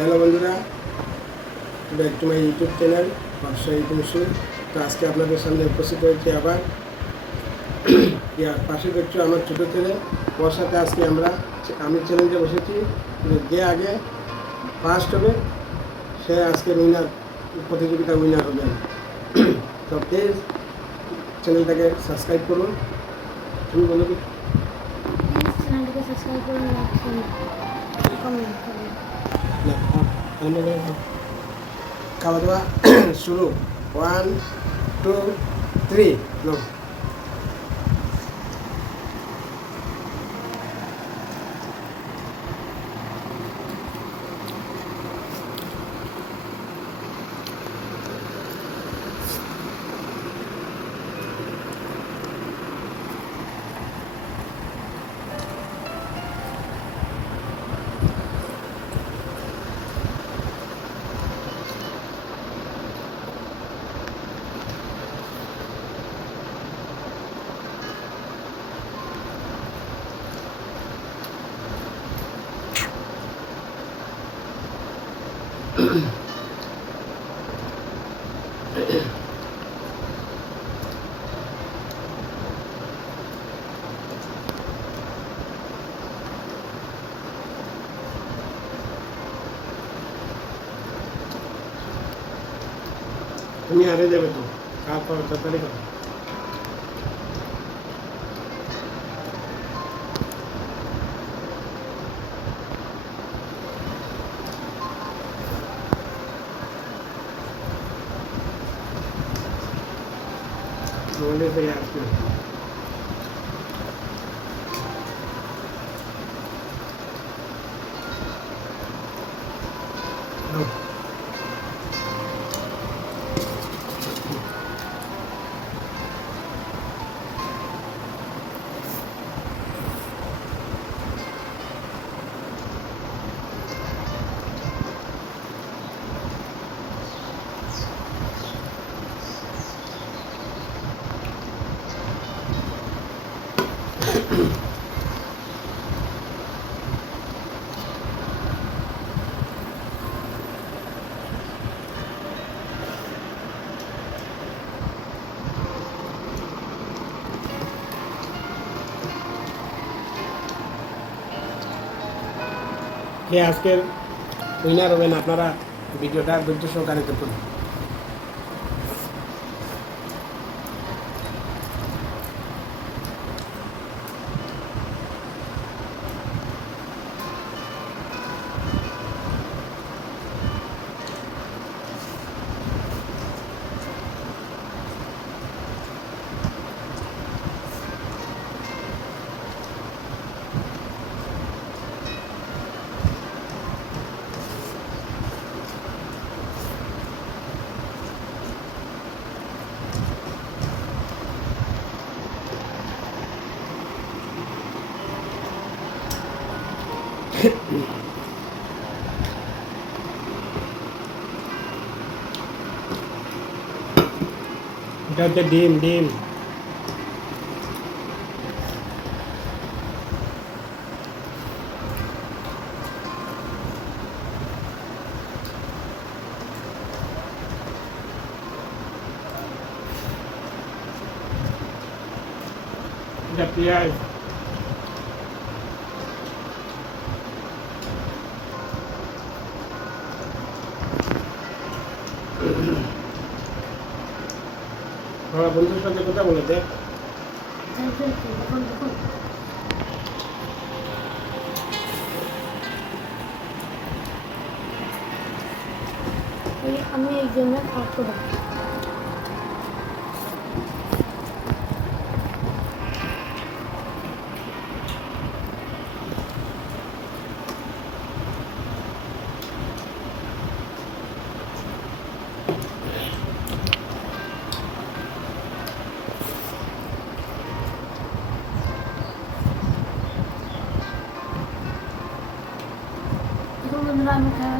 Hello বন্ধুরা, back to my YouTube channel ব্যবসায়ী বংশী। তো আজকে আপনাদের সামনে উপস্থিত হয়েছি আবার। পাশে দেখছো আমার ছোটো ছেলে, ওর সাথে আজকে আমি চ্যালেঞ্জে বসেছি যে আগে ফার্স্ট হবে সে আজকে প্রতিযোগিতা উইনার হবে। তো প্লিজ চ্যানেলটাকে সাবস্ক্রাইব করুন। তুমি বলো কি? চ্যানেলটাকে সাবস্ক্রাইব করুন, লাইক করুন, কমেন্ট করুন। খাওয়া দাওয়া শুরু। 1 2 3 নো। তুমি হারে যাবে তো, তারপর তাড়াতাড়ি করো। আমাদের থেকে আসবে No. কে আজকের উইনার হবেন আপনারা ভিডিওটা ধৈর্য সহকারে দেখুন। এটা হচ্ছে ডিম ডিম এটা পেঁয়াজ, আমার বন্ধুর সাথে কথা বলে দেখ। আমি এই জন্য খাওয়া করবো। বন্ধুরা আমি খাওয়া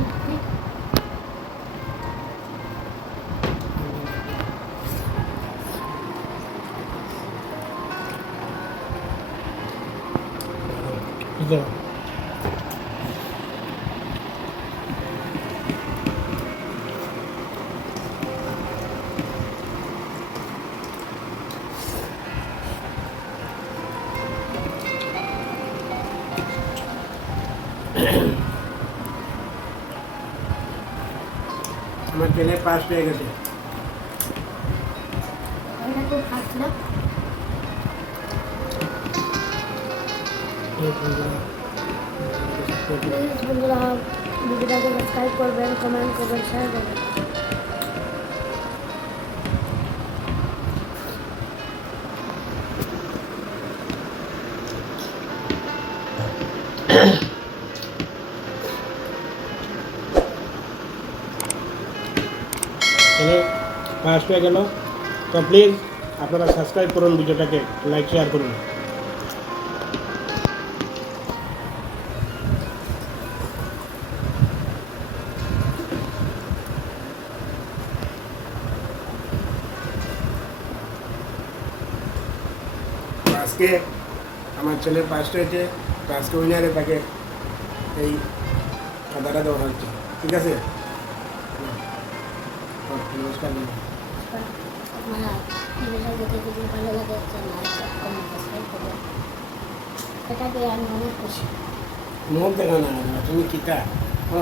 বুঝলো? আমার ছেলে পাস পেয়ে গেছে। এটা খুব হার্ড ছিল। প্লিজ বন্ধুরা ভিডিওটাকে সাবস্ক্রাইব করবেন, কমেন্ট করবেন, শেয়ার করবেন। ছেলে পাস পেয়ে গেল। তো প্লিজ আপনারা সাবস্ক্রাইব করুন, ভিডিওটাকে লাইক শেয়ার করুন। তো আজকে আমার ছেলে ফার্স্ট হয়েছে, তো আজকে উইনারে তাকে এই খাতাটা দেওয়া হচ্ছে। ঠিক আছে, নমস্কার। আপনারা ভিডিওটা দেখে যদি ভালো লাগে একটা লাইক কমেন্ট সাবস্ক্রাইব করবেন। এটা পেয়ে আমি অনেক খুশি। মুখ দেখা না তুমি কিতা ও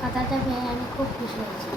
খাতাটা পেয়ে আমি খুব খুশি হয়েছি।